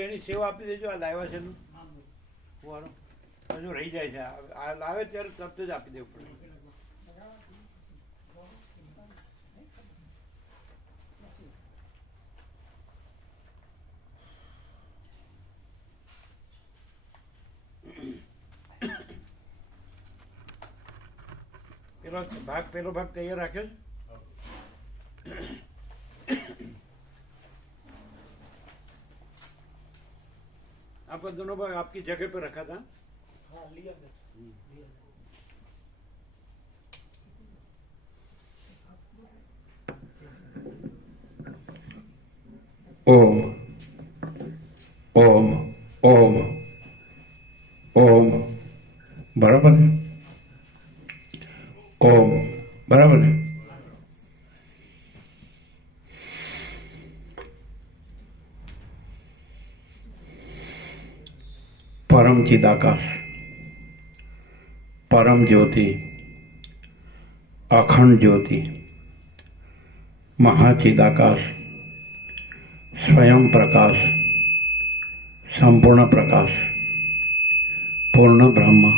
એની સેવા આપી દેજો. આ લાવ્યા છે એનું ફુવારો હજુ રહી જાય છે. આ લાવે ત્યારે તરત જ આપી દેવું પડે. પેલો ભાગ તૈયાર રાખ્યો છે. आपका दोनों भाग आपकी जगह पे रखा था. हाँ लिया था. ओम ओम ओम ओम बराबर है. ओम बराबर है. परम चिदाकाश, परम ज्योति, अखंड ज्योति, महाचिदाकाश, स्वयं प्रकाश, संपूर्ण प्रकाश, पूर्ण ब्रह्म,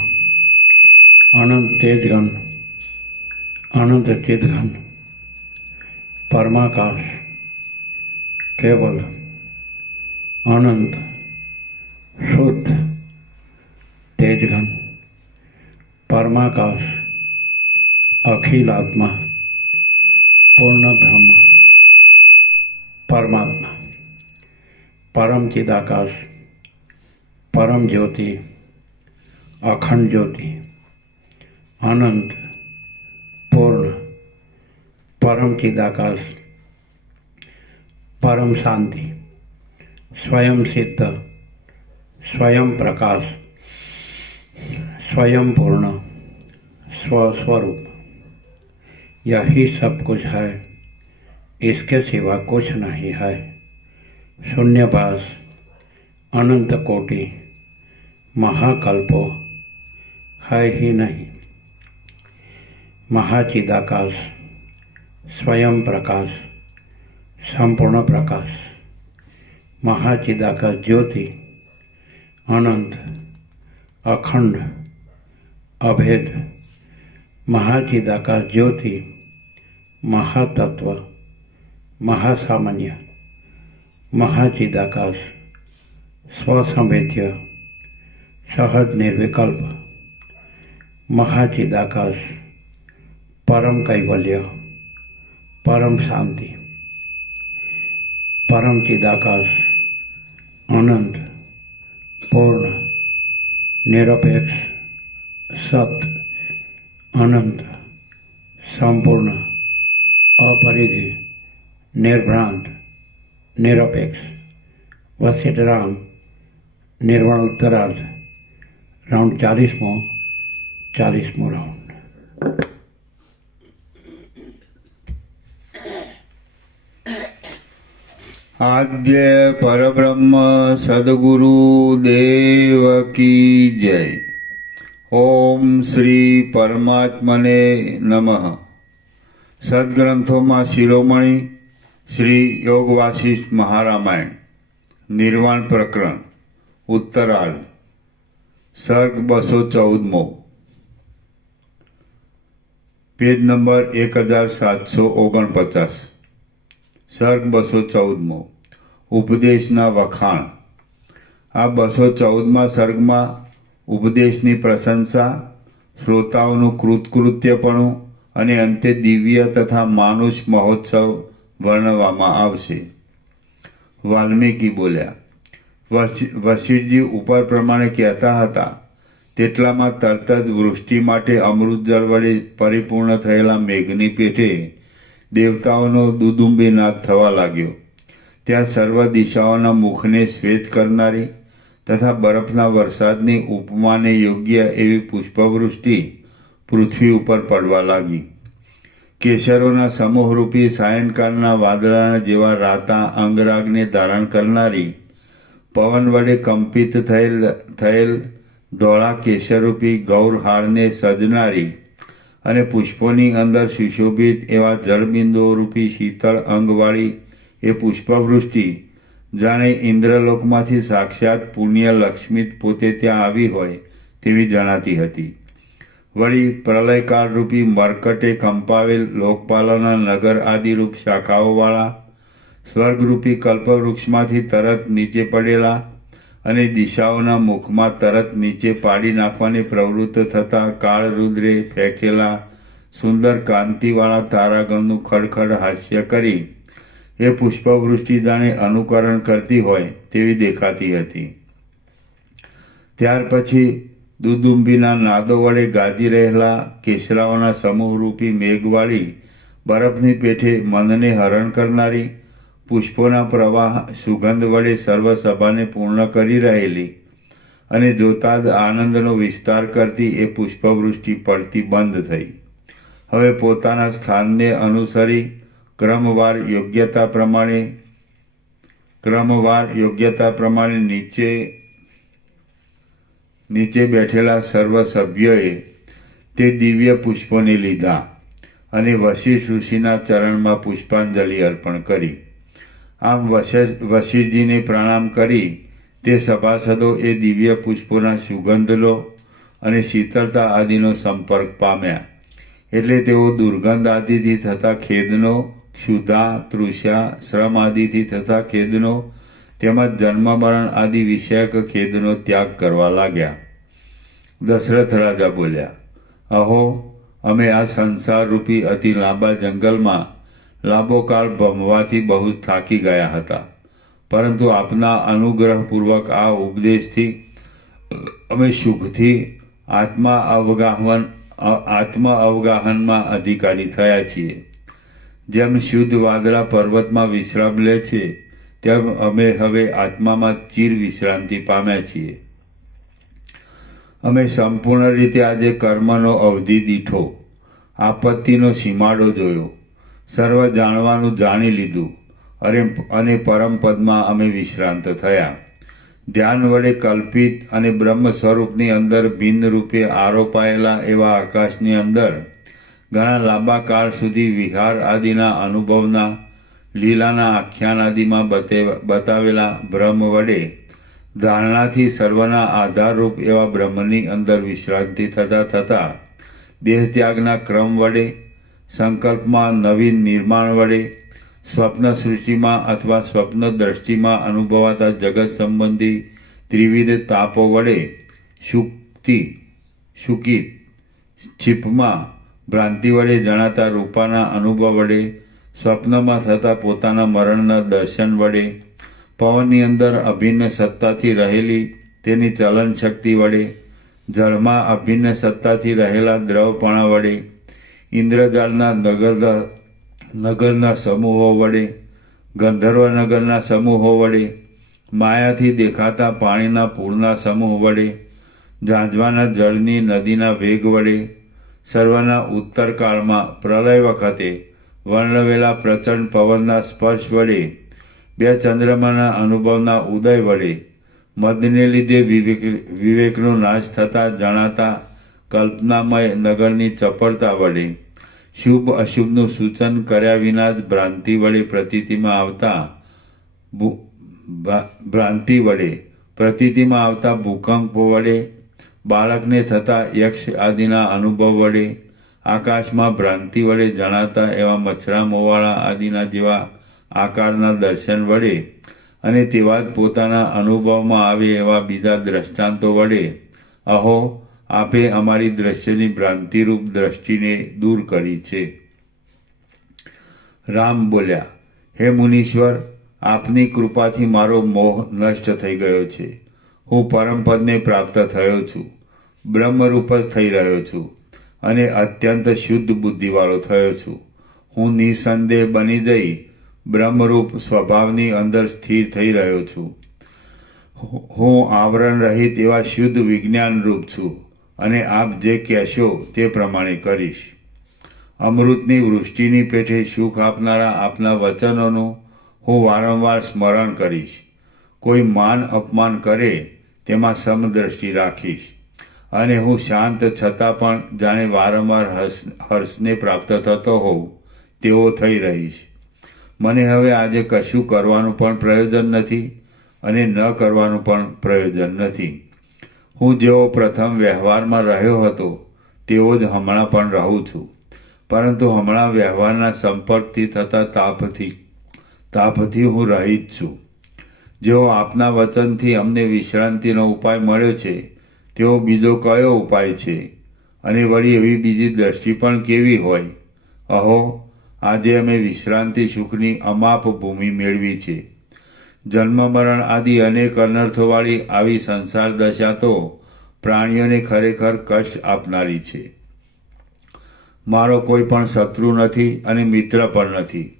अनंत तेजघन, अनंत चिदघन, परमाकाश, केवल, अनंत, शुद्ध, तेजघन, परमाकाश, अखिल आत्मा, पूर्ण ब्रह्म, परमात्मा, परम चिदाकाश, परम ज्योति, अखंड ज्योति, अनंत, पूर्ण, परम चिदाकाश, परम शांति, स्वयं सिद्ध, स्वयं प्रकाश, स्वयं पूर्ण, स्वस्वरूप, यही सब कुछ है. इसके सिवा कुछ नहीं है. शून्यवास, अनंत कोटि, महाकल्पो है ही नहीं. महाचिदाकाश, स्वयं प्रकाश, संपूर्ण प्रकाश, महाचिदाकाश ज्योति, अनंत, अखंड, अभेद, महाचिदाकाश ज्योति, महातत्व, महासामान्य, महाचिदाकाश, स्वसंवेद्य, सहज निर्विकल्प, महाचिदाकाश, परम कैवल्य, परम शांति, परम चिदाकाश, अनंत, पूर्ण, निरपेक्ष, सत्य, अनंत, संपूर्ण, अपरिघी, निर्भ्रांत, निरपेक्ष, वशिष्ठराम, निर्वाण उत्तरार्ध, राउंड 40मो राउंड. आद्य परब्रह्म सद्गुरु देव की जय. ओम श्री परमात्मने नमः. सद्ग्रंथों शिरोमणि श्री योग वासिष्ठ महारामायण निर्वाण प्रकरण उत्तरार्ध सर्ग 214 पेज नंबर 1749. सर्ग 214 ઉપદેશના વખાણ. આ 214મા સર્ગમાં ઉપદેશની પ્રશંસા, શ્રોતાઓનું કૃતકૃત્યપણું અને અંતે દિવ્ય તથા માનુષ મહોત્સવ વર્ણવવામાં આવશે. વાલ્મીકી બોલ્યા, વશિષ્ઠજી ઉપર પ્રમાણે કહેતા હતા તેટલામાં તરત જ વૃષ્ટિ માટે અમૃત જળ વડે પરિપૂર્ણ થયેલા મેઘની પેઠે દેવતાઓનો દુદુંબીનાદ થવા લાગ્યો. ત્યાં સર્વ દિશાઓના મુખને શ્વેત કરનારી તથા બરફના વરસાદની ઉપમાને યોગ્ય એવી પુષ્પવૃષ્ટિ પૃથ્વી ઉપર પડવા લાગી. કેસરોના સમૂહરૂપી સાયંકાળના વાદળાના જેવા રાતા અંગરાગને ધારણ કરનારી, પવન વડે કંપિત થયેલ ધોળા કેસરરૂપી ગૌરહારને સજનારી અને પુષ્પોની અંદર સુશોભિત એવા જળબિંદુઓ રૂપી શીતળ અંગવાળી એ પુષ્પવૃષ્ટિ જાણે ઇન્દ્રલોકમાંથી સાક્ષાત પુણ્ય લક્ષ્મી પોતે ત્યાં આવી હોય તેવી જણાતી હતી. વળી પ્રલયકાળરૂપી મરકટે કંપાવેલ લોકપાલોના નગર આદિરૂપ શાખાઓવાળા સ્વર્ગરૂપી કલ્પવૃક્ષમાંથી તરત નીચે પડેલા અને દિશાઓના મુખમાં તરત નીચે પાડી નાખવાની પ્રવૃત્ત થતા કાળરુદ્રે ફેંકેલા સુંદર કાંતિવાળા તારાગણનું ખડખડ હાસ્ય કરી એ પુષ્પવૃષ્ટિ જાણે અનુકરણ કરતી હોય તેવી દેખાતી હતી. ત્યાર પછી દુદુંબીના નાદો વડે ગાજી રહેલા કેસરાઓના સમૂહરૂપી મેઘવાળી બરફની પેઠે મનને હરણ કરનારી પુષ્પોના પ્રવાહ સુગંધ વડે સર્વ સભાને પૂર્ણ કરી રહેલી અને જોતા જ આનંદનો વિસ્તાર કરતી એ પુષ્પવૃષ્ટિ પડતી બંધ થઈ. હવે પોતાના સ્થાનને અનુસરી ક્રમવાર યોગ્યતા પ્રમાણે નીચે બેઠેલા સર્વ સભ્યોએ તે દિવ્ય પુષ્પોને લીધા અને વશિષ્ઠ ઋષિના ચરણમાં પુષ્પાંજલિ અર્પણ કરી. આમ વશિષ્ઠજીને પ્રણામ કરી તે સભાસદો એ દિવ્ય પુષ્પોના સુગંધ લો અને શીતળતા આદિનો સંપર્ક પામ્યા. એટલે તેઓ દુર્ગંધ આદિથી થતા ખેદનો, ક્ષુધા, તૃષા, શ્રમ આદિથી થતા ખેદનો તેમજ જન્મ મરણ આદિ વિષયક ખેદનો ત્યાગ કરવા લાગ્યા. દશરથ રાજા બોલ્યા, અહો, અમે આ સંસારરૂપી અતિ લાંબા જંગલમાં લાંબો કાળ ભમવાથી બહુ થાકી ગયા હતા, પરંતુ આપના અનુગ્રહપૂર્વક આ ઉપદેશથી અમે સુખથી આત્મા અવગાહનમાં અધિકારી થયા છીએ. જેમ શુદ્ધ વાદળા પર્વતમાં વિશ્રામ લે છે તેમ અમે હવે આત્મામાં ચિર વિશ્રાંતિ પામ્યા છીએ. અમે સંપૂર્ણ રીતે આજે કર્મનો અવધિ દીઠો આપત્તિનો સીમાડો જોયો, સર્વ જાણવાનું જાણી લીધું અને પરમપદમાં અમે વિશ્રાંત થયા. ધ્યાન વડે કલ્પિત અને બ્રહ્મ સ્વરૂપની અંદર ભિન્ન રૂપે આરોપાયેલા એવા આકાશની અંદર ઘણા લાંબા કાળ સુધી વિહાર આદિના અનુભવના લીલાના આખ્યાન આદિમાં બતાવેલા બ્રહ્મ વડે ધારણાથી સર્વના આધારરૂપ એવા બ્રહ્મની અંદર વિશ્રાંતિ થતા દેહત્યાગના ક્રમ વડે સંકલ્પમાં નવીન નિર્માણ વડે સ્વપ્ન સૃષ્ટિમાં અથવા સ્વપ્ન દ્રષ્ટિમાં અનુભવાતા જગત સંબંધી ત્રિવિધ તાપો વડે શુકિત છીપમાં ભ્રાંતિ વડે જણાતા રૂપાના અનુભવ વડે સ્વપ્નમાં થતા પોતાના મરણના દર્શન વડે પવનની અંદર અભિન્ન સત્તાથી રહેલી તેની ચલન શક્તિ વડે જળમાં અભિન્ન સત્તાથી રહેલા દ્રવપણા વડે ઇન્દ્રજાળના નગરના સમૂહો વડે ગંધર્વ નગરના સમૂહો વડે માયાથી દેખાતા પાણીના પૂરના સમૂહ વડે ઝાંઝવાના જળની નદીના વેગ વડે સર્વના ઉત્તરકાળમાં પ્રલય વખતે વર્ણવેલા પ્રચંડ પવનના સ્પર્શ વડે બે ચંદ્રમાના અનુભવના ઉદય વડે મદને લીધે વિવેકનો નાશ થતા જણાતા કલ્પનામય નગરની ચપળતા વડે શુભ અશુભનું સૂચન કર્યા વિના જ ભ્રાંતિ વડે પ્રતીતિમાં આવતા ભૂકંપો વડે બાળકને થતા યક્ષ આદિના અનુભવ વડે આકાશમાં ભ્રાંતિ વડે જણાતા એવા મચ્છરા મોવાળા આદિના જેવા આકારના દર્શન વડે અને તેવા જ પોતાના અનુભવમાં આવે એવા બીજા દ્રષ્ટાંતો વડે અહો, આપે અમારી દ્રશ્યની ભ્રાંતિરૂપ દ્રષ્ટિને દૂર કરી છે. રામ બોલ્યા, હે મુનીશ્વર, આપની કૃપાથી મારો મોહ નષ્ટ થઈ ગયો છે. હું પરમપદને પ્રાપ્ત થયો છું, બ્રહ્મરૂપ જ થઈ રહ્યો છું અને અત્યંત શુદ્ધ બુદ્ધિવાળો થયો છું. હું નિસંદેહ બની જઈ બ્રહ્મરૂપ સ્વભાવની અંદર સ્થિર થઈ રહ્યો છું. હું આવરણ રહિત એવા શુદ્ધ વિજ્ઞાનરૂપ છું અને આપ જે કહેશો તે પ્રમાણે કરીશ. અમૃતની વૃષ્ટિની પેઠે સુખ આપનારા આપના વચનોનું હું વારંવાર સ્મરણ કરીશ. કોઈ માન અપમાન કરે તેમાં સમદ્રષ્ટિ રાખીશ અને હું શાંત છતાં પણ જાણે વારંવાર હર્ષને પ્રાપ્ત થતો હોઉં તેવો થઈ રહીશ. મને હવે આજે કશું કરવાનું પણ પ્રયોજન નથી અને ન કરવાનું પણ પ્રયોજન નથી. હું જેવો પ્રથમ વ્યવહારમાં રહ્યો હતો તેવો જ હમણાં પણ રહું છું, પરંતુ હમણાં વ્યવહારના સંપર્કથી થતા તાપથી હું રહિત છું. જેવો આપના વચનથી અમને વિશ્રાંતિનો ઉપાય મળ્યો છે તેવો બીજો કયો ઉપાય છે? અને વળી એવી બીજી દ્રષ્ટિ પણ કેવી હોય? અહો, આજે અમે વિશ્રાંતિ સુખની અમાપ ભૂમિ મેળવી છે. જન્મ મરણ આદિ અનેક અનર્થોવાળી આવી સંસાર દશા તો પ્રાણીઓને ખરેખર કષ્ટ આપનારી છે. મારો કોઈ પણ શત્રુ નથી અને મિત્ર પણ નથી.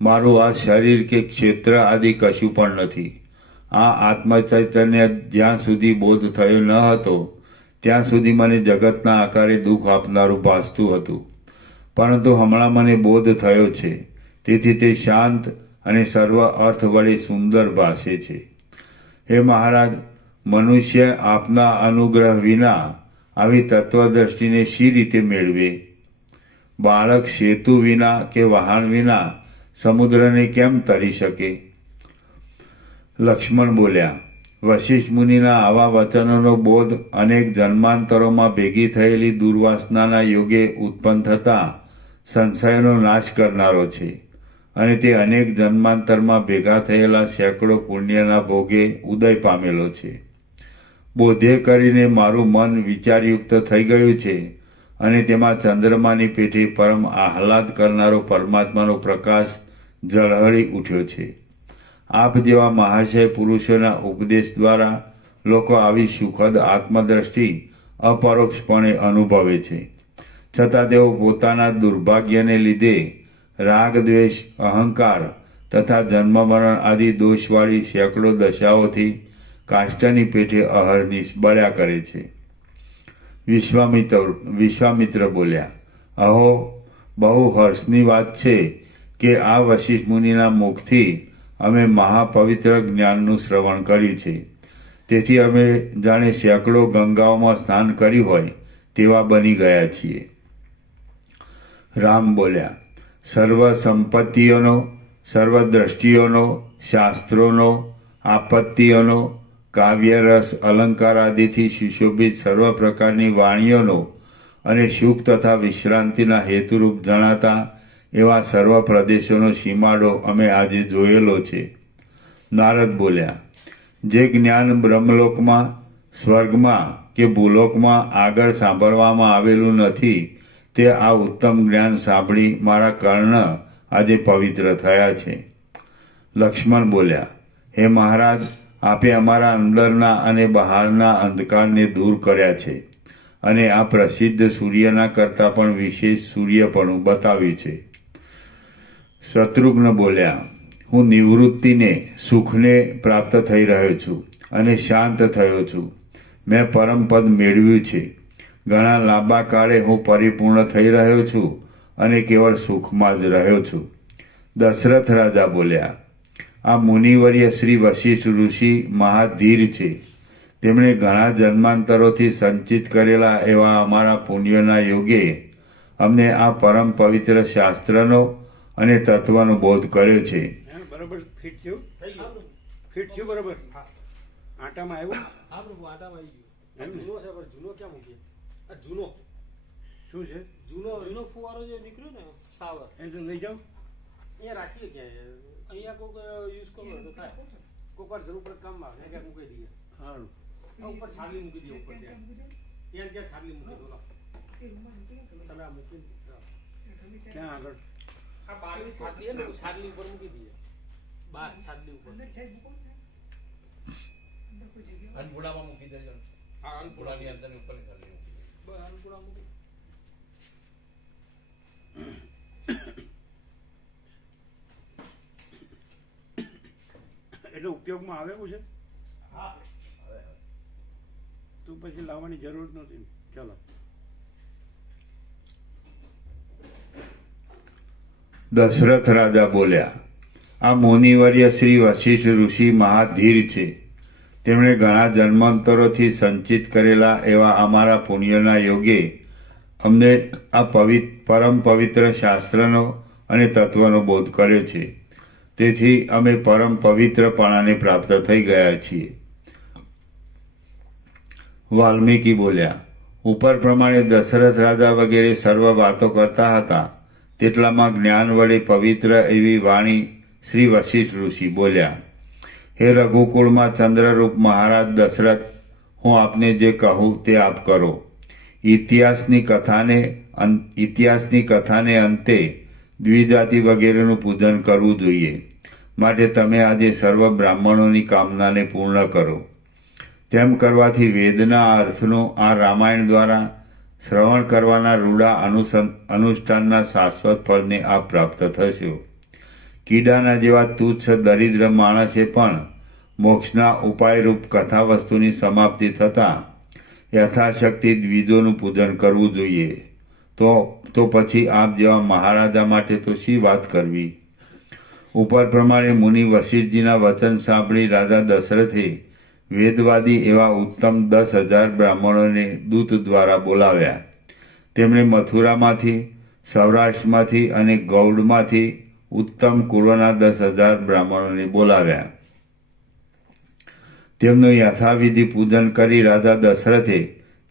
મારું આ શરીર કે ક્ષેત્ર આદિ કશું પણ નથી. આ આત્મચૈતન્ય જ્યાં સુધી બોધ થયો ન હતો ત્યાં સુધી મને જગતના આકારે દુઃખ આપનારું ભાસતું હતું, પરંતુ હમણાં મને બોધ થયો છે, તેથી તે શાંત અને સર્વ અર્થ વડે સુંદર ભાસે છે. હે મહારાજ, મનુષ્ય આપના અનુગ્રહ વિના આવી તત્વદ્રષ્ટિને શી રીતે મેળવે? બાળક સેતુ વિના કે વહાણ વિના સમુદ્રને કેમ તરી શકે? લક્ષ્મણ બોલ્યા, વશિષ્ઠ મુનિના આવા વચનોનો બોધ અનેક જન્માંતરોમાં ભેગી થયેલી દુર્વાસનાના યોગે ઉત્પન્ન થતા સંશયનો નાશ કરનારો છે, અને તે અનેક જન્માંતરમાં ભેગા થયેલા સેંકડો પુણ્યના ભોગે ઉદય પામેલો છે. બોધે કરીને મારું મન વિચારયુક્ત થઈ ગયું છે, અને તેમાં ચંદ્રમાની પેઠે પરમ આહલાદ કરનારો પરમાત્માનો પ્રકાશ ઝળહળી ઉઠ્યો છે. આપ જેવા મહાશય પુરુષોના ઉપદેશ દ્વારા લોકો આવી સુખદ આત્મદ્રષ્ટિ અપરોક્ષપણે અનુભવે છે, છતાં તેઓ પોતાના દુર્ભાગ્યને લીધે રાગ દ્વેષ અહંકાર તથા જન્મ મરણ આદિ દોષવાળી સેંકડો દશાઓથી કાષ્ટની પેઠે અહર્નિશ બળ્યા કરે છે. વિશ્વામિત્ર બોલ્યા, અહો, બહુ હર્ષની વાત છે કે આ વશિષ્ઠ મુનિના મુખથી અમે મહાપવિત્ર જ્ઞાનનું શ્રવણ કર્યું છે. તેથી અમે જાણે સેંકડો ગંગાઓમાં સ્નાન કર્યું હોય તેવા બની ગયા છીએ. રામ બોલ્યા, સર્વ સંપત્તિઓનો, સર્વ દ્રષ્ટિઓનો, શાસ્ત્રોનો, આપત્તિઓનો, કાવ્યરસ અલંકાર આદિથી સુશોભિત સર્વ પ્રકારની વાણીઓનો અને સુખ તથા વિશ્રાંતિના હેતુરૂપ જણાતા એવા સર્વ પ્રદેશોનો સીમાડો અમે આજે જોયેલો છે. નારદ બોલ્યા, જે જ્ઞાન બ્રહ્મલોકમાં, સ્વર્ગમાં કે ભૂલોકમાં આગળ સાંભળવામાં આવેલું નથી તે આ ઉત્તમ જ્ઞાન સાંભળી મારા કર્ણ આજે પવિત્ર થયા છે. લક્ષ્મણ બોલ્યા, હે મહારાજ, આપે અમારા અંદરના અને બહારના અંધકારને દૂર કર્યા છે, અને આ પ્રસિદ્ધ સૂર્યના કરતાં પણ વિશેષ સૂર્યપણું બતાવ્યું છે. શત્રુઘ્ન બોલ્યા, હું નિવૃત્તિને, સુખને પ્રાપ્ત થઈ રહ્યો છું અને શાંત થયો છું. મેં પરમપદ મેળવ્યું છે. ઘણા લાંબા કાળે હું પરિપૂર્ણ થઈ રહ્યો છું અને કેવળ સુખમાં જ રહ્યો છું. દશરથ રાજા બોલ્યા, આ મુનિવર્ય શ્રી વશિષ્ઠ ઋષિ મહાધીર છે. તેમણે ઘણા જન્માંતરોથી સંચિત કરેલા એવા અમારા પુણ્યના યોગે અમને આ પરમ પવિત્ર શાસ્ત્રનો અને તત્વનો બોધ કર્યો છે. બરોબર ફિટ થયું? ફિટ થયું બરોબર? આટામાં આવ્યું? હા પ્રભુ, આટામાં આવી ગયું. એમ ને? જૂનો છે, પણ જૂનો ક્યાં મૂકીએ? આ જૂનો શું છે? જૂનો ફુવારો જે નીકળ્યો ને સાવર, એ તો લઈ જાઓ. અહીંયા રાખીએ ક્યાંય. અહીંયા કોઈક યુઝ કરો તો થાય. કોઈક વાર જરૂર પડે કામમાં આવે ક્યાંક મૂકી દઈએ. સારું. આ ઉપર છાગલી મૂકી દઈએ ઉપર ત્યાં ક્યાં છાગલી મૂકી દો. તમે આ મૂકી ક્યાં આગળ? આ બારની છાગલી ને છાગલી ઉપર મૂકી દઈએ. બાર છાગલી ઉપર અનપુડામાં મૂકી દેજો. હા, અનપુડાની અંદર ઉપરની સાઈડે મૂકી દેજો. બસ અનુકૂળ મૂકી. એટલે ઉપયોગમાં આવે એવું છે? હા, હવે તો પછી લાવવાની જરૂર નથી. ચાલો. દશરથ રાજા બોલ્યા, આ મુનિવર્ય શ્રી વશિષ્ઠ ઋષિ મહાધીર છે. તેમણે ઘણા જન્માંતરોથી સંચિત કરેલા એવા અમારા પુણ્યના યોગે અમને આ પરમ પવિત્ર શાસ્ત્રનો અને તત્વનો બોધ કર્યો છે. તેથી અમે પરમ પવિત્રપણાને પ્રાપ્ત થઈ ગયા છીએ. વાલ્મીકી બોલ્યા, ઉપર પ્રમાણે દશરથ રાજા વગેરે સર્વ વાતો કરતા હતા તેટલામાં જ્ઞાન વડે પવિત્ર એવી વાણી શ્રી વશિષ્ઠ ઋષિ બોલ્યા, હે રઘુકુળમાં ચંદ્રરૂપ મહારાજ દશરથ, હું આપને જે કહું તે આપ કરો. ઇતિહાસની કથાને અંતે દ્વિજાતિ વગેરેનું પૂજન કરવું જોઈએ. માટે તમે આજે સર્વ બ્રાહ્મણોની કામનાને પૂર્ણ કરો. તેમ કરવાથી વેદના અર્થનું આ રામાયણ દ્વારા શ્રવણ કરવાના રૂડા અનુષ્ઠાનના શાશ્વત ફળને આપ પ્રાપ્ત થશો. કીડાના જેવા તુચ્છ દરિદ્ર માણસે પણ મોક્ષના ઉપાયરૂપ કથા વસ્તુની સમાપ્તિ થતાં યથાશક્તિ દ્વિજોનું પૂજન કરવું જોઈએ. તો પછી આપ જેવા મહારાજા માટે તો શી વાત કરવી. ઉપર પ્રમાણે મુનિ વશિષ્ઠજીના વચન સાંભળી રાજા દશરથે વેદવાદી એવા ઉત્તમ 10,000 બ્રાહ્મણોને દૂત દ્વારા બોલાવ્યા. તેમણે મથુરામાંથી, સૌરાષ્ટ્રમાંથી અને ગૌડમાંથી ઉત્તમ કુળોના 10,000 બ્રાહ્મણોને બોલાવ્યા. તેમનું યથાવિધિ પૂજન કરી રાજા દશરથે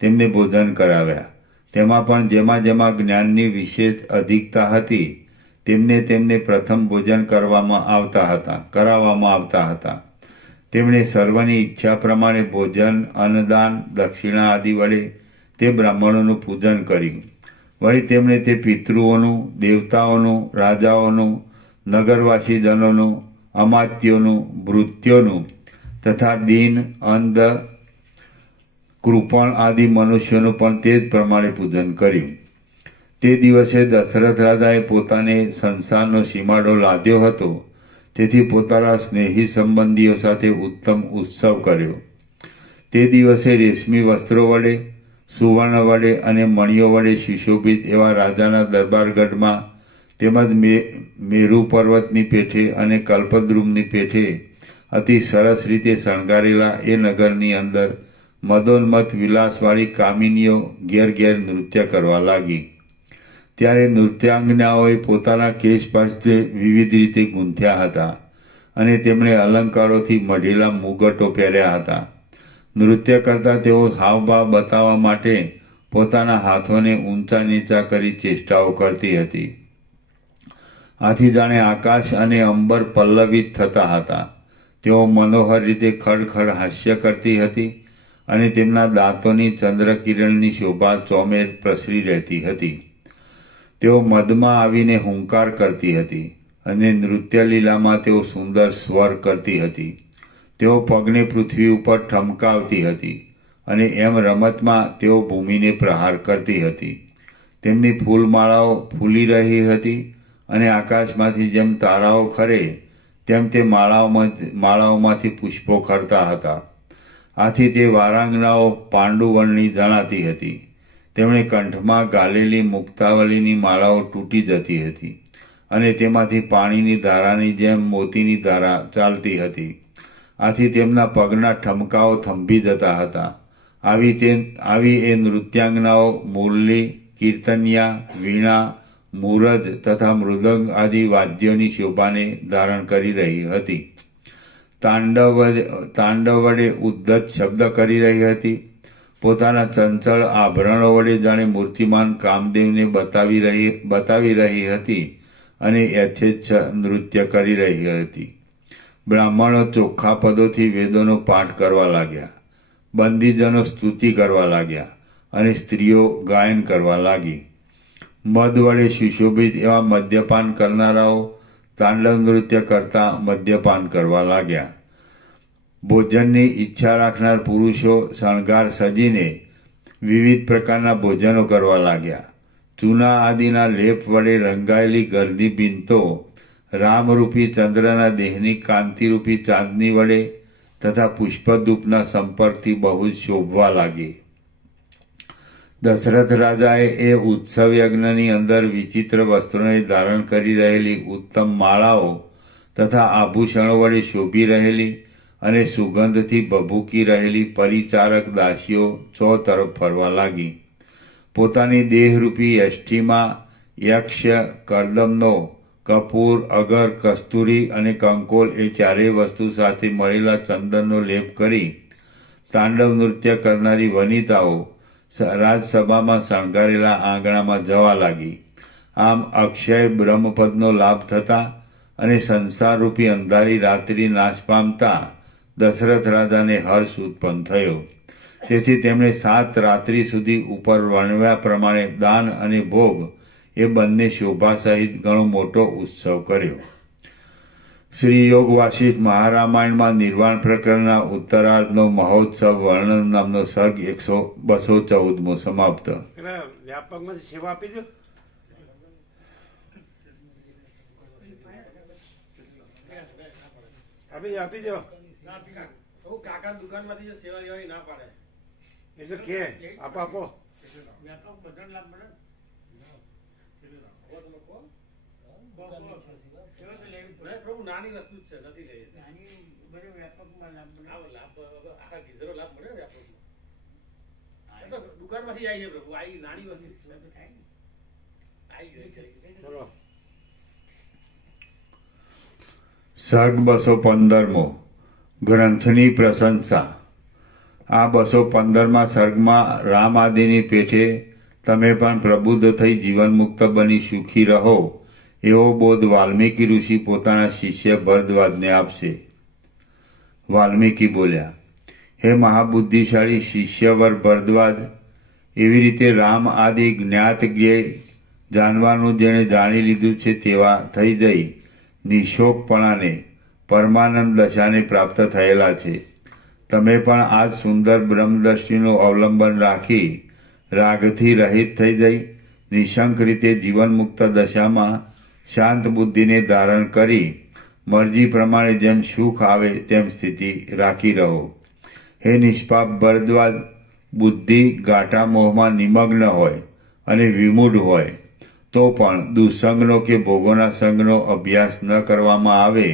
તેમને ભોજન કરાવ્યા. તેમાં પણ જેમાં જ્ઞાનની વિશેષ અધિકતા હતી તેમને પ્રથમ ભોજન કરાવવામાં આવતા હતા. તેમણે સર્વની ઈચ્છા પ્રમાણે ભોજન, અન્નદાન, દક્ષિણા આદિ વડે તે બ્રાહ્મણોનું પૂજન કર્યું. વળી તેમણે તે પિતૃઓનું, દેવતાઓનું, રાજાઓનું, નગરવાસીજનોનું, અમાત્યોનું, ભૃત્યોનું તથા દીન, અંધ, કૃપણ આદિ મનુષ્યોનું પણ તે જ પ્રમાણે પૂજન કર્યું. તે દિવસે દશરથ રાજાએ પોતાને સંસારનો સીમાડો લાદ્યો હતો, તેથી પોતાના સ્નેહી સંબંધીઓ સાથે ઉત્તમ ઉત્સવ કર્યો. તે દિવસે રેશમી વસ્ત્રો વડે, સુવર્ણ વડે અને મણિઓ વડે સુશોભિત એવા રાજાના દરબારગઢમાં તેમજ મેરુ પર્વતની પેઠે અને કલ્પદ્રુમની પેઠે અતિ સરસ રીતે શણગારેલા એ નગરની અંદર મદોન્મથ વિલાસવાળી કામિનીઓ ઘેર ઘેર નૃત્ય કરવા લાગી. ત્યારે નૃત્યાંગનાઓએ પોતાના કેશ પાસે વિવિધ રીતે ગૂંથ્યા હતા અને તેમણે અલંકારોથી મઢેલા મુગટો પહેર્યા હતા. નૃત્ય કરતા તેઓ હાવભાવ બતાવવા માટે પોતાના હાથોને ઊંચા નીચા કરી ચેષ્ટાઓ કરતી હતી. આથી જાણે આકાશ અને અંબર પલ્લવિત થતા હતા. તેઓ મનોહર રીતે ખડખડ હાસ્ય કરતી હતી અને તેમના દાંતોની ચંદ્રકિરણની શોભા ચોમેર પ્રસરી રહેતી હતી. તેઓ મદમાં આવીને હુંકાર કરતી હતી અને નૃત્યલીલામાં તેઓ સુંદર સ્વર કરતી હતી. તેઓ પગને પૃથ્વી ઉપર ઠમકાવતી હતી અને એમ રમતમાં તેઓ ભૂમિને પ્રહાર કરતી હતી. તેમની ફૂલમાળાઓ ફૂલી રહી હતી અને આકાશમાંથી જેમ તારાઓ ખરે તેમ તે માળાઓમાંથી પુષ્પો ખરતા હતા. આથી તે વારાંગનાઓ પાંડુવર્ણની જણાતી હતી. તેમણે કંઠમાં ગાલેલી મુક્તાવલીની માળાઓ તૂટી જતી હતી અને તેમાંથી પાણીની ધારાની જેમ મોતીની ધારા ચાલતી હતી. આથી તેમના પગના ઠમકાઓ થંભી જતા હતા. આવી એ નૃત્યાંગનાઓ મુરલી, કીર્તનિયા, વીણા, મૂરજ તથા મૃદંગ આદિ વાદ્યોની શોભાને ધારણ કરી રહી હતી. તાંડવ વડે ઉદ્ધત શબ્દ કરી રહી હતી. પોતાના ચંચળ આભરણો વડે જાણે મૂર્તિમાન કામદેવને બતાવી રહી હતી અને યથેચ્છ નૃત્ય કરી રહી હતી. બ્રાહ્મણો ચોખ્ખા પદોથી વેદોનો પાઠ કરવા લાગ્યા. બંદીજનો સ્તુતિ કરવા લાગ્યા અને સ્ત્રીઓ ગાયન કરવા લાગી. મદ વડે સુશોભિત એવા મદ્યપાન કરનારાઓ તાંડવ નૃત્ય કરતા મદ્યપાન કરવા લાગ્યા. ભોજનની ઈચ્છા રાખનાર પુરુષો શણગાર સજીને વિવિધ પ્રકારના ભોજનો કરવા લાગ્યા. ચૂના આદિના લેપ વડે રંગાયેલી ઘરની ભીંતો રામરૂપી ચંદ્રના દેહની કાંતિરૂપી ચાંદની વડે તથા પુષ્પધૂપના સંપર્કથી બહુ જ શોભવા લાગી. દશરથ રાજાએ એ ઉત્સવ યજ્ઞની અંદર વિચિત્ર વસ્ત્રોને ધારણ કરી રહેલી ઉત્તમ માળાઓ તથા આભૂષણો વડે શોભી રહેલી અને સુગંધથી ભભૂકી રહેલી પરિચારક દાસીઓ ચો તરફ ફરવા લાગી. પોતાની દેહરૂપી યષ્ટિમાં યક્ષ, કરદમનો, કપૂર, અગર, કસ્તુરી અને કંકોલ એ ચારેય વસ્તુ સાથે મળેલા ચંદનનો લેપ કરી તાંડવ નૃત્ય કરનારી વનિતાઓ રાજસભામાં શણગારેલા આંગણામાં જવા લાગી. આમ અક્ષય બ્રહ્મપદનો લાભ થતા અને સંસારરૂપી અંધારી રાત્રિ નાશ પામતા દશરથ રાજાને હર્ષ ઉત્પન્ન થયો. તેથી તેમણે 7 રાત્રિ સુધી ઉપર વર્ણવ્યા પ્રમાણે દાન અને ભોગ એ બંને શોભા સહિત ઘણો મોટો ઉત્સવ કર્યો. શ્રી યોગ વાસિષ્ઠ મહારામાયણમાં નિર્વાણ પ્રકરણના ઉત્તરાર્ધનો મહોત્સવ વર્ણન નામનો સર્ગ 214મો સમાપ્ત. એટલે વ્યાપકમાંથી સેવા આપી દો. આપી દો. હું કાકા દુકાનમાંથી જે સેવા લેવાની ના પાડે એટલે કે આપો. વ્યાપક બધાને લાભ મળે. પ્રભુ નાની વસ્તુ જ છે, નથી લેવી. લાભ આખા ગીઝરો લાભ મળે ને વ્યાપકમાં. દુકાનમાંથી આવી છે પ્રભુ, આવી નાની વસ્તુ ચલો. સર્ગ 215મો ગ્રંથની પ્રશંસા. આ 215મા સર્ગમાં રામ આદિની પેઠે તમે પણ પ્રબુદ્ધ થઈ જીવનમુક્ત બની સુખી રહો એવો બોધ વાલ્મીકી ઋષિ પોતાના શિષ્ય ભરદ્વાજને આપશે. વાલ્મીકી બોલ્યા, હે મહાબુદ્ધિશાળી શિષ્યવર ભરદ્વાજ, એવી રીતે રામ આદિ જ્ઞાત જ્ઞેય જાણવાનું જેણે જાણી લીધું છે તેવા થઈ જઈ નિશોકપણાને પરમાનંદ દશાને પ્રાપ્ત થયેલા છે. તમે પણ આ સુંદર બ્રહ્મદ્રષ્ટિનું અવલંબન રાખી રાગથી રહિત થઈ જઈ નિશંક રીતે જીવનમુક્ત દશામાં શાંત બુદ્ધિને ધારણ કરી મરજી પ્રમાણે જેમ સુખ આવે તેમ સ્થિતિ રાખી રહો. હે નિષ્પાપ ભરદ્વાજ, બુદ્ધિ ગાંઠા મોહમાં નિમગ્ન હોય અને વિમૂઢ હોય તો પણ દુઃસંગનો કે ભોગોના સંગનો અભ્યાસ ન કરવામાં આવે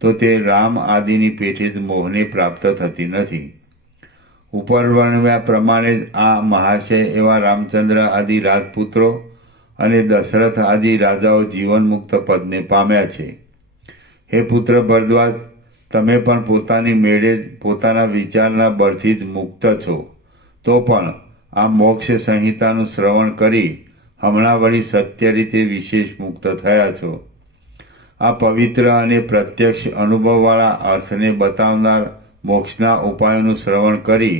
તો તે રામ આદિની પેઠે જ મોહને પ્રાપ્ત થતી નથી. ઉપર વર્ણવ્યા પ્રમાણે જ આ મહાશય એવા રામચંદ્ર આદિ રાજપુત્રો અને દશરથ આદિ રાજાઓ જીવનમુક્ત પદને પામ્યા છે. હે પુત્ર ભરદ્વાજ, તમે પણ પોતાની મેળે જ પોતાના વિચારના બળથી જ મુક્ત છો, તો પણ આ મોક્ષ સંહિતાનું શ્રવણ કરી હમણાં વળી સત્ય રીતે વિશેષ મુક્ત થયા છો. આ પવિત્ર અને પ્રત્યક્ષ અનુભવવાળા અર્થને બતાવનાર મોક્ષના ઉપાયોનું શ્રવણ કરી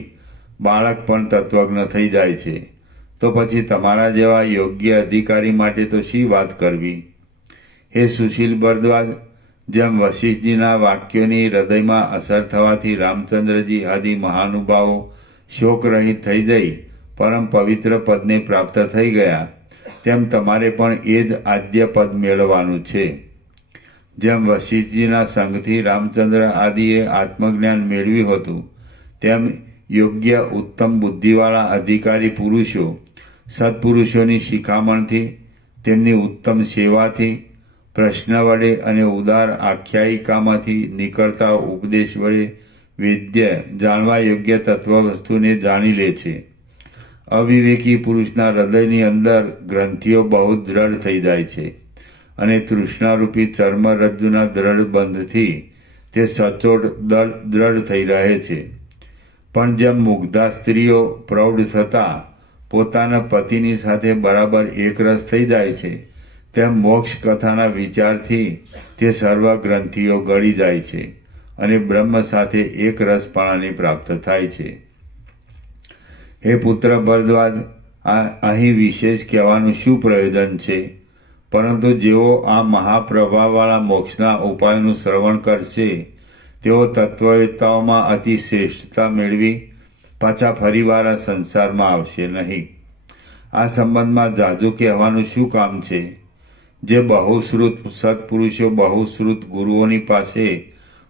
બાળક પણ તત્વજ્ઞ થઈ જાય છે, તો પછી તમારા જેવા યોગ્ય અધિકારી માટે તો શી વાત કરવી. હે સુશીલ ભરદ્વાજ, જેમ વશિષ્ઠજીના વાક્યોની હૃદયમાં અસર થવાથી રામચંદ્રજી આદિ મહાનુભાવો શોકરહિત થઈ જઈ પરમ પવિત્ર પદને પ્રાપ્ત થઈ ગયા, તેમ તમારે પણ એ જ આદ્ય પદ મેળવવાનું છે. જેમ વશિષ્ઠજીના સંગથી રામચંદ્ર આદિએ આત્મજ્ઞાન મેળવ્યું હતું, તેમ યોગ્ય ઉત્તમ બુદ્ધિવાળા અધિકારી પુરુષો સત્પુરુષોની શિખામણથી, તેમની ઉત્તમ સેવાથી, પ્રશ્ન વડે અને ઉદાર આખ્યાયિકામાંથી નીકળતા ઉપદેશ વડે વેદ્ય જાણવા યોગ્ય તત્વવસ્તુને જાણી લે છે. અવિવેકી પુરુષના હૃદયની અંદર ગ્રંથિઓ બહુ દ્રઢ થઈ જાય છે અને તૃષ્ણારૂપી ચર્મરજ્જુના દ્રઢ બંધથી તે સચોટ દ્રઢ થઈ રહે છે. પણ જેમ મુગ્ધા સ્ત્રીઓ પ્રૌઢ થતાં પોતાના પતિની સાથે બરાબર એકરસ થઈ જાય છે, તેમ મોક્ષ કથાના વિચારથી તે સર્વ ગ્રંથિઓ ગળી જાય છે અને બ્રહ્મ સાથે એક રસપણાની પ્રાપ્ત થાય છે. હે પુત્ર ભરદ્વાજ, અહીં વિશેષ કહેવાનું શું પ્રયોજન છે, પરંતુ જેઓ આ મહાપ્રભાવવાળા મોક્ષના ઉપાયનું શ્રવણ કરશે તેઓ તત્વવેત્તાઓમાં અતિ શ્રેષ્ઠતા મેળવી પાછા ફરીવાર આ સંસારમાં આવશે નહીં. આ સંબંધમાં જાજુ કહેવાનું શું કામ છે? જે બહુશ્રુત સત્પુરુષો બહુશ્રુત ગુરુઓની પાસે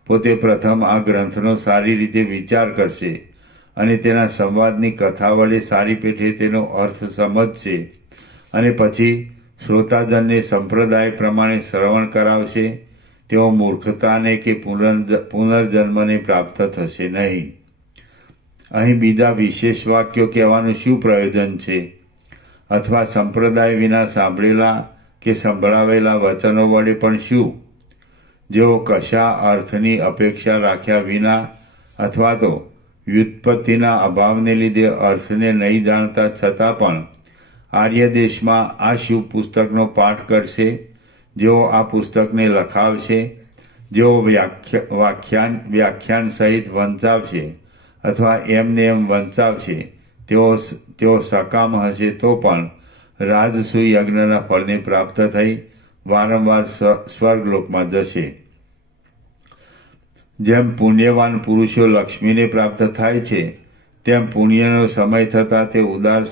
પોતે પ્રથમ આ ગ્રંથનો સારી રીતે વિચાર કરશે અને તેના સંવાદની કથા વડે સારી પેઠે તેનો અર્થ સમજશે અને પછી શ્રોતાજનને સંપ્રદાય પ્રમાણે શ્રવણ કરાવશે, તેઓ મૂર્ખતાને કે પુનર્જન્મને પ્રાપ્ત થશે નહીં. અહીં બીજા વિશેષ વાક્યો કહેવાનું શું પ્રયોજન છે? અથવા સંપ્રદાય વિના સાંભળેલા કે સંભળાવેલા વચનો વડે પણ શું? જેઓ કશા અર્થની અપેક્ષા રાખ્યા વિના અથવા તો વ્યુત્પત્તિના અભાવને લીધે અર્થને નહીં જાણતા છતાં પણ આર્ય દેશમાં આ શુભ પુસ્તકનો પાઠ કરશે, જેઓ આ પુસ્તકને લખાવશે, જેઓ વ્યાખ્યાન સહિત વંચાવશે અથવા એમને એમ વંચાવશે, તેઓ સકામ હશે તો પણ રાજસૂય યજ્ઞના ફળને પ્રાપ્ત થઈ વારંવાર સ્વર્ગલોકમાં જશે. જેમ પુણ્યવાન પુરુષો લક્ષ્મીને પ્રાપ્ત થાય છે, તેમ પુણ્યનો સમય થતાં તે ઉદાર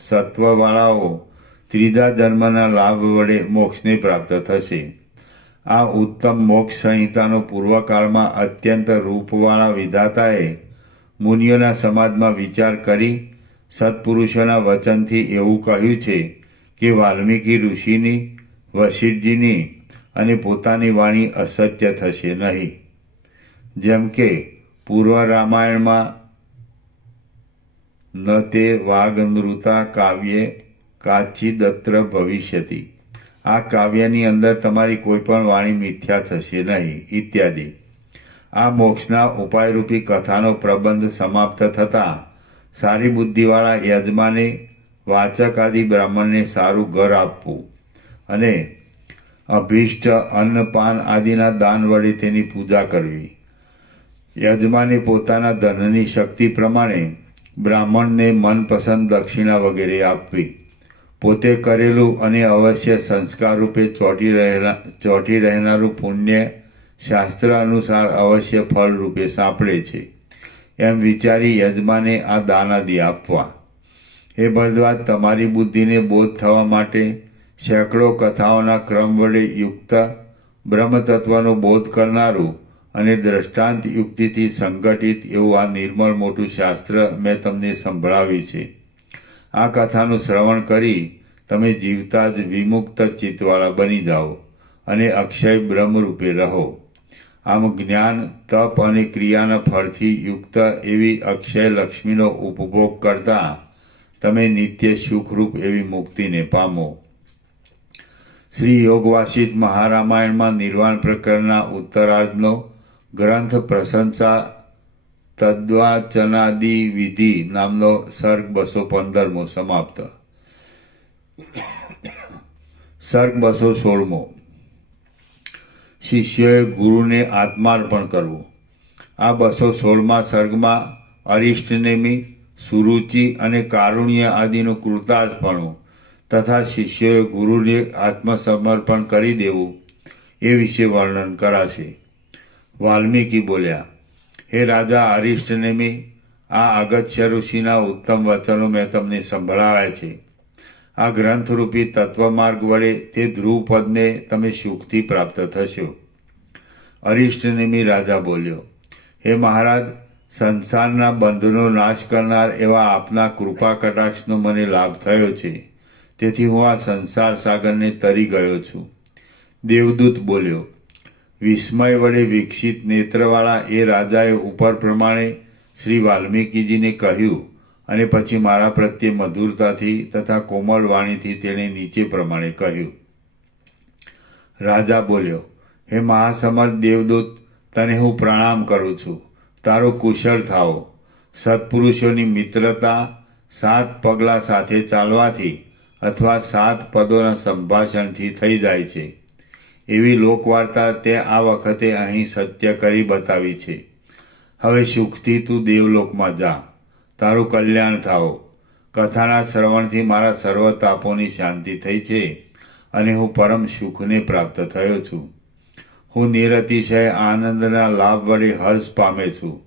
સત્વવાળાઓ ત્રીજા જન્મના લાભ વડે મોક્ષને પ્રાપ્ત થશે. આ ઉત્તમ મોક્ષ સંહિતાનો પૂર્વકાળમાં અત્યંત રૂપવાળા વિધાતાએ મુનિઓના સમાજમાં વિચાર કરી સત્પુરુષોના વચનથી એવું કહ્યું છે કે વાલ્મીકી ઋષિની, વશિષ્ઠજીની અને પોતાની વાણી અસત્ય થશે નહીં. જેમ કે પૂર્વ રામાયણમાં ન તે વાગનૃતા કાવ્યે કાચિદત્ર ભવિષ્યતિ, આ કાવ્યની અંદર તમારી કોઈ પણ વાણી મિથ્યા થશે નહીં ઇત્યાદિ. આ મોક્ષના ઉપાયરૂપી કથાનો પ્રબંધ સમાપ્ત થતાં સારી બુદ્ધિવાળા યજમાને વાચક આદિ બ્રાહ્મણને સારું ઘર આપવું અને અભિષ્ટ અન્નપાન આદિના દાન વડે તેની પૂજા કરવી. યજમાને પોતાના ધનની શક્તિ પ્રમાણે બ્રાહ્મણને મનપસંદ દક્ષિણા વગેરે આપવી. પોતે કરેલું અને અવશ્ય સંસ્કાર રૂપે ચોંટી રહેનારું પુણ્ય શાસ્ત્ર અનુસાર અવશ્ય ફળ રૂપે સાંપડે છે એમ વિચારી યજમાને આ દાનાદિ આપવા. એ ભરદ્વાજ તમારી બુદ્ધિને બોધ થવા માટે સેંકડો કથાઓના ક્રમ વડે યુક્ત બ્રહ્મતત્વનો બોધ કરનારું અને દ્રષ્ટાંત યુક્તિથી સંગઠિત એવું આ નિર્મળ મોટું શાસ્ત્ર મેં તમને સંભળાવ્યું છે. આ કથાનું શ્રવણ કરી તમે જીવતા જ વિમુક્ત ચિત્તવાળા બની જાઓ અને અક્ષય બ્રહ્મરૂપે રહો. આમ જ્ઞાન, તપ અને ક્રિયાના ફળથી યુક્ત એવી અક્ષય લક્ષ્મીનો ઉપભોગ કરતા તમે નિત્ય સુખરૂપ એવી મુક્તિને પામો. શ્રી યોગવાસિત મહારામાયણમાં નિર્વાણ પ્રકરણના ઉત્તરાર્ધનો ગ્રંથ પ્રશંસા તદ્વાચનાદિ વિધિ નામનો સર્ગ 215મો સમાપ્ત. સર્ગ 216મો. શિષ્યોએ ગુરુને આત્માર્પણ કરવું. આ 216મા સર્ગમાં અરિષ્ટનેમી, સુરુચિ અને કારુણ્ય આદિનું કૃતાર્થપણું તથા શિષ્યોએ ગુરુને આત્મસમર્પણ કરી દેવું એ વિશે વર્ણન કરાશે. વાલ્મીકી બોલ્યા, હે રાજા અરિષ્ટનેમી, આ અગત્ય ઋષિના ઉત્તમ વચનો મેં તમને સંભળાવ્યા છે. આ ગ્રંથરૂપી તત્વમાર્ગ વડે તે ધ્રુવપદને તમે સુખથી પ્રાપ્ત થશો. અરિષ્ટનેમી રાજા બોલ્યો, હે મહારાજ, સંસારના બંધનો નાશ કરનાર એવા આપના કૃપા કટાક્ષનો મને લાભ થયો છે, તેથી હું આ સંસાર સાગરને તરી ગયો છું. દેવદૂત બોલ્યો, વિસ્મય વડે વિકસિત નેત્રવાળા એ રાજાએ ઉપર પ્રમાણે શ્રી વાલ્મીકીજીને કહ્યું અને પછી મારા પ્રત્યે મધુરતાથી તથા કોમળ વાણીથી તેણે નીચે પ્રમાણે કહ્યું. રાજા બોલ્યો, હે મહાસમર્થ દેવદૂત, તને હું પ્રણામ કરું છું. તારો કુશળ થાઓ. સત્પુરુષોની મિત્રતા 7 પગલાં સાથે ચાલવાથી અથવા 7 પદોના સંભાષણથી થઈ જાય છે. એવી લોકવાર્તા તે આ વખતે અહીં સત્ય કરી બતાવી છે. હવે સુખથી તું દેવલોકમાં જા. તારું કલ્યાણ થાઓ. કથાના શ્રવણથી મારા સર્વ તાપોની શાંતિ થઈ છે અને હું પરમ સુખને પ્રાપ્ત થયો છું. હું નિરતિશય આનંદના લાભ વડે હર્ષ પામે છું.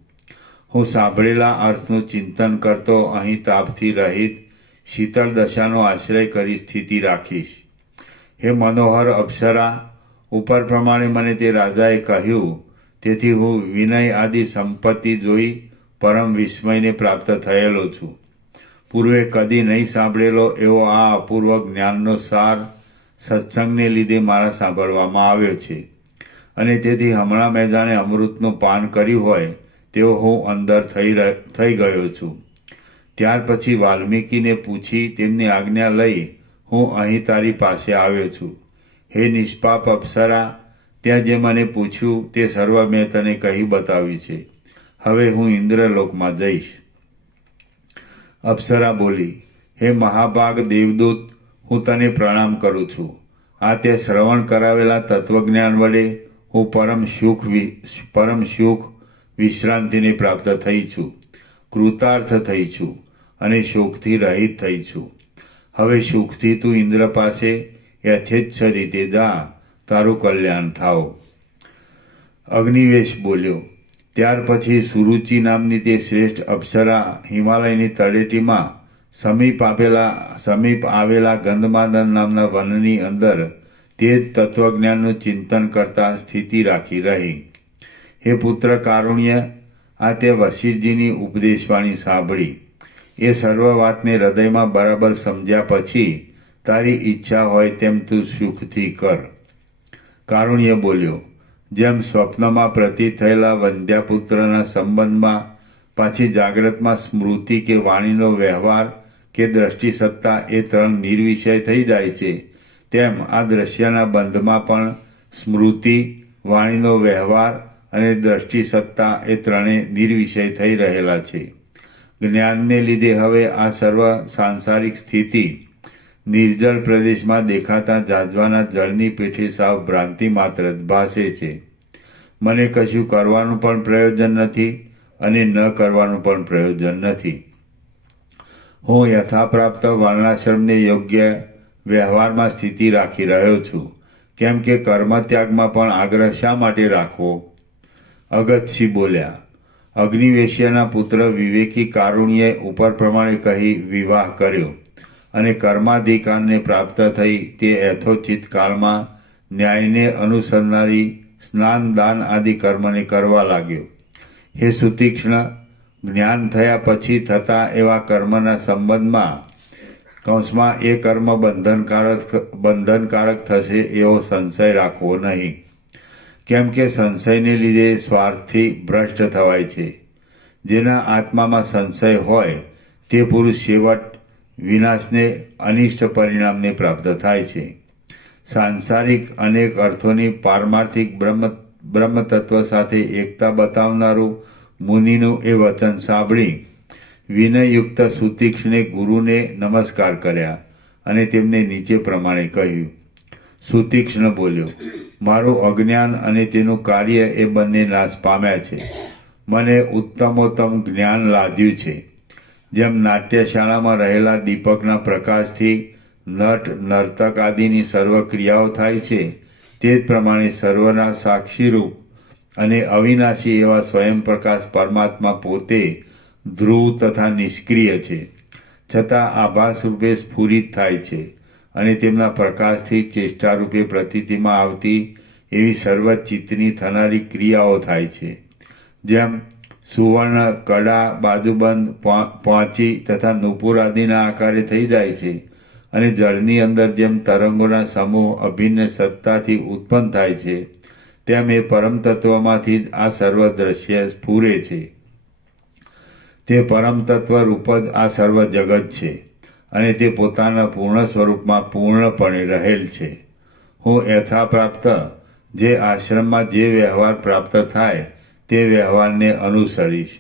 હું સાંભળેલા અર્થનું ચિંતન કરતો અહીં તાપથી રહિત શીતળ દશાનો આશ્રય કરી સ્થિતિ રાખીશ. હે મનોહર અપ્સરા, ઉપર પ્રમાણે મને તે રાજાએ કહ્યું, તેથી હું વિનય આદિ સંપત્તિ જોઈ પરમ વિસ્મયને પ્રાપ્ત થયેલો છું. પૂર્વે કદી નહીં સાંભળેલો એવો આ અપૂર્વ જ્ઞાનનો સાર સત્સંગને લીધે મારા સાંભળવામાં આવ્યો છે અને તેથી હમણાં મેં જાણે અમૃતનું પાન કર્યું હોય તેવો હું અંદર થઈ ગયો છું. ત્યાર પછી વાલ્મીકીને પૂછી તેમની આજ્ઞા લઈ હું અહીં તારી પાસે આવ્યો છું. હે નિષ્પાપ અપ્સરા, ત્યાં જે મને પૂછ્યું તે સર્વ મેં તને કહી બતાવ્યું છે. હવે હું ઇન્દ્રલોકમાં જઈશ. અપ્સરા બોલી, હે મહાભાગ દેવદૂત, હું તને પ્રણામ કરું છું. આ તે શ્રવણ કરાવેલા તત્વજ્ઞાન વડે હું પરમ સુખ વિશ્રાંતિને પ્રાપ્ત થઈ છું, કૃતાર્થ થઈ છું અને શોકથી રહિત થઈ છું. હવે સુખથી તું ઇન્દ્ર પાસે યથેચ્છ રીતે જા, તારું કલ્યાણ થાવ. અગ્નિવેશ બોલ્યો. ત્યાર પછી સુરુચિ નામની તે શ્રેષ્ઠ અપ્સરા હિમાલયની તળેટીમાં સમીપ આવેલા ગંધમાદન નામના વનની અંદર તે જ તત્વજ્ઞાનનું ચિંતન કરતા સ્થિતિ રાખી રહી. હે પુત્ર કારુણ્ય, આ તે વશિષ્ઠજીની ઉપદેશવાણી સાંભળી. એ સર્વ વાતને હૃદયમાં બરાબર સમજ્યા પછી તારી ઈચ્છા હોય તેમ તું સુખથી કર. કારુણ્ય બોલ્યો, જેમ સ્વપ્નમાં પ્રતીત થયેલા વંધ્યાપુત્રના સંબંધમાં પાછી જાગ્રતમાં સ્મૃતિ કે વાણીનો વ્યવહાર કે દ્રષ્ટિ સત્તા એ ત્રણ નિર્વિષય થઈ જાય છે, તેમ આ દ્રશ્યના બંધમાં પણ સ્મૃતિ, વાણીનો વ્યવહાર અને દ્રષ્ટિ સત્તા એ ત્રણે નિર્વિષય થઈ રહેલા છે. જ્ઞાનને લીધે હવે આ સર્વ સાંસારિક સ્થિતિ નિર્જળ પ્રદેશમાં દેખાતા જાજવાના જળની પેઠે સાવ ભ્રાંતિ માત્ર જ ભાસે છે. મને કશું કરવાનું પણ પ્રયોજન નથી અને ન કરવાનું પણ પ્રયોજન નથી. હું યથાપ્રાપ્ત વર્ણાશ્રમને યોગ્ય વ્યવહારમાં સ્થિતિ રાખી રહ્યો છું. કેમ કે કર્મત્યાગમાં પણ આગ્રહ શા માટે રાખવો? અગત્યસિંહ બોલ્યા. અગ્નિવેશ્યના પુત્ર વિવેકી કારુણ્યે ઉપર પ્રમાણે કહી વિવાહ કર્યો અને કર્માધિકારને પ્રાપ્ત થઈ તે યથોચિત કાળમાં ન્યાયને અનુસરનારી સ્નાન દાન આદિ કર્મને કરવા લાગ્યો. હે સુતીક્ષ્ણ, જ્ઞાન થયા પછી થતા એવા કર્મના સંબંધમાં કૌંસમાં એ કર્મ બંધનકારક થશે એવો સંશય રાખવો નહીં. કેમ કે સંશયને લીધે સ્વાર્થથી ભ્રષ્ટ થવાય છે. જેના આત્મામાં સંશય હોય તે પુરુષ છેવટ વિનાશને અનિષ્ટ પરિણામને પ્રાપ્ત થાય છે. સાંસારિક અનેક અર્થોની પારમાર્થિક બ્રહ્મતત્વ સાથે એકતા બતાવનારું મુનિનું એ વચન સાંભળી વિનયયુક્ત સુતીક્ષ્ણે ગુરુને નમસ્કાર કર્યા અને તેમને નીચે પ્રમાણે કહ્યું. સુતીક્ષ્ણ બોલ્યો, મારું અજ્ઞાન અને તેનું કાર્ય એ બંને નાશ પામ્યા છે. મને ઉત્તમોત્તમ જ્ઞાન લાદ્યું છે. જેમ નાટ્યશાળામાં રહેલા દીપકના પ્રકાશથી નટ નર્તક આદિની સર્વ ક્રિયાઓ થાય છે, તે જ પ્રમાણે સર્વના સાક્ષીરૂપ અને અવિનાશી એવા સ્વયં પ્રકાશ પરમાત્મા પોતે ધ્રુવ તથા નિષ્ક્રિય છે, છતાં આભાસ રૂપે સ્ફુરિત થાય છે અને તેમના પ્રકાશથી ચેષ્ટારૂપે પ્રતીતિમાં આવતી એવી સર્વ ચિત્તની થનારી ક્રિયાઓ થાય છે. જેમ સુવર્ણ કડા, બાજુબંધ, પાંચી તથા નુપુર આદિના આકારે થઈ જાય છે અને જળની અંદર જેમ તરંગોના સમૂહ અભિન્ન સત્તાથી ઉત્પન્ન થાય છે, તેમ એ પરમ તત્વમાંથી જ આ સર્વ દ્રશ્ય સ્ફુરે છે. તે પરમ તત્વ રૂપ જ આ સર્વ જગત છે અને તે પોતાના પૂર્ણ સ્વરૂપમાં પૂર્ણપણે રહેલ છે. હું યથાપ્રાપ્ત જે આશ્રમમાં જે વ્યવહાર પ્રાપ્ત થાય તે વ્યવહારને અનુસરીશ.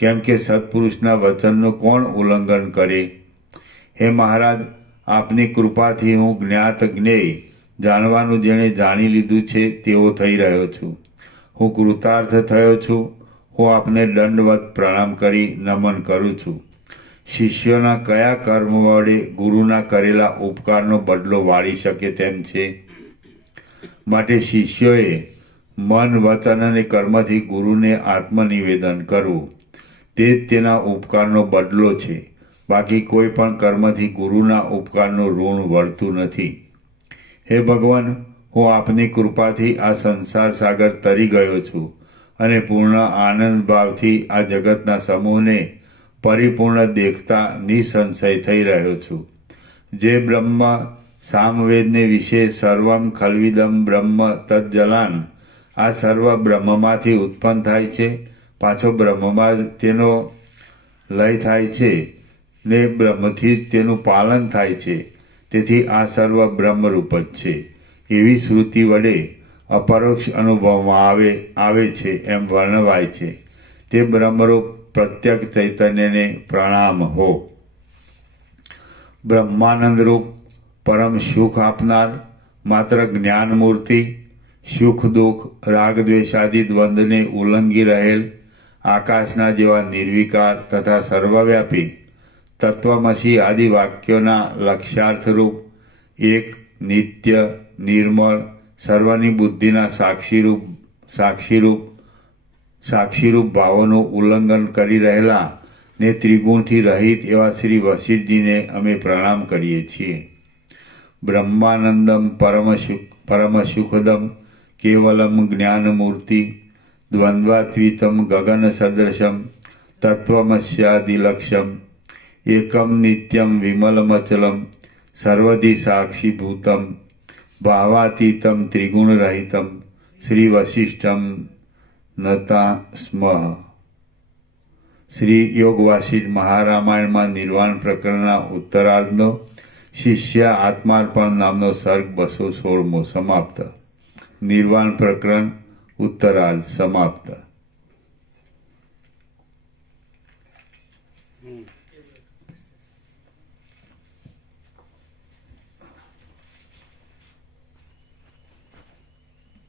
કેમ કે સત્પુરુષના વચનનું કોણ ઉલ્લંઘન કરે? હે મહારાજ, આપની કૃપાથી હું જ્ઞાત જ્ઞેય જાણવાનું જેણે જાણી લીધું છે તેવો થઈ રહ્યો છું. હું કૃતાર્થ થયો છું. હું આપને દંડવત પ્રણામ કરી નમન કરું છું. શિષ્યોના કયા કર્મ વડે ગુરુના કરેલા ઉપકારનો બદલો વાળી શકે તેમ છે? માટે શિષ્યોએ મન, વચન અને કર્મથી ગુરુને આત્મનિવેદન કરવું, તે જ તેના ઉપકારનો બદલો છે. બાકી કોઈ પણ કર્મથી ગુરુના ઉપકારનું ઋણ વળતું નથી. હે ભગવાન, હું આપની કૃપાથી આ સંસાર સાગર તરી ગયો છું અને પૂર્ણ આનંદ ભાવથી આ જગતના સમૂહને પરિપૂર્ણ દેખતા નિસંશય થઈ રહ્યો છું. જે બ્રહ્મ સામવેદને વિશે સર્વમ ખલ્વિદમ બ્રહ્મ તજ્જલાન, આ સર્વ બ્રહ્મમાંથી ઉત્પન્ન થાય છે, પાછો બ્રહ્મમાં જ તેનો લય થાય છે ને બ્રહ્મથી જ તેનું પાલન થાય છે. તેથી આ સર્વ બ્રહ્મરૂપ જ છે. એવી શ્રુતિ વડે અપરોક્ષ અનુભવમાં આવે છે એમ વર્ણવાય છે. તે બ્રહ્મરૂપ પ્રત્યક્ષ ચૈતન્યને પ્રણામ હો. બ્રહ્માનંદરૂપ પરમ સુખ આપનાર માત્ર જ્ઞાન મૂર્તિ, સુખ દુઃખ રાગ દ્વેષાદિ દ્વંદ્વને ઉલ્લંઘી રહેલ આકાશના જેવા નિર્વિકાર તથા સર્વવ્યાપી તત્વમસી આદિ વાક્યોના લક્ષ્યાર્થરૂપ એક નિત્ય નિર્મળ સર્વની બુદ્ધિના સાક્ષીરૂપ ભાવોનું ઉલ્લંઘન કરી રહેલા ને ત્રિગુણથી રહિત એવા શ્રી વશિષ્ઠજીને અમે પ્રણામ કરીએ છીએ. બ્રહ્માનંદમ પરમ સુખદમ કેવલમ જ્ઞાનમૂર્તિ દ્વંદ્વાતીતમ ગગન સદૃશમ તત્વમસ્યાદિલક્ષમ એકમ નિત્યમ વિમલમચલમ સર્વધિ સાક્ષીભૂતમ ભાવાતીતમ ત્રિગુણરહિતમ શ્રી વશિષ્ઠમ નતા સ્મઃ. શ્રી યોગ વાસિષ્ઠ મહારામાયણમાં નિર્વાણ પ્રકરણના ઉત્તરાર્ધનો શિષ્ય આત્માર્પણ નામનો સર્ગ 216મો સમાપ્ત. નિર્વાણ પ્રકરણ ઉત્તરાર્ધ સમાપ્ત.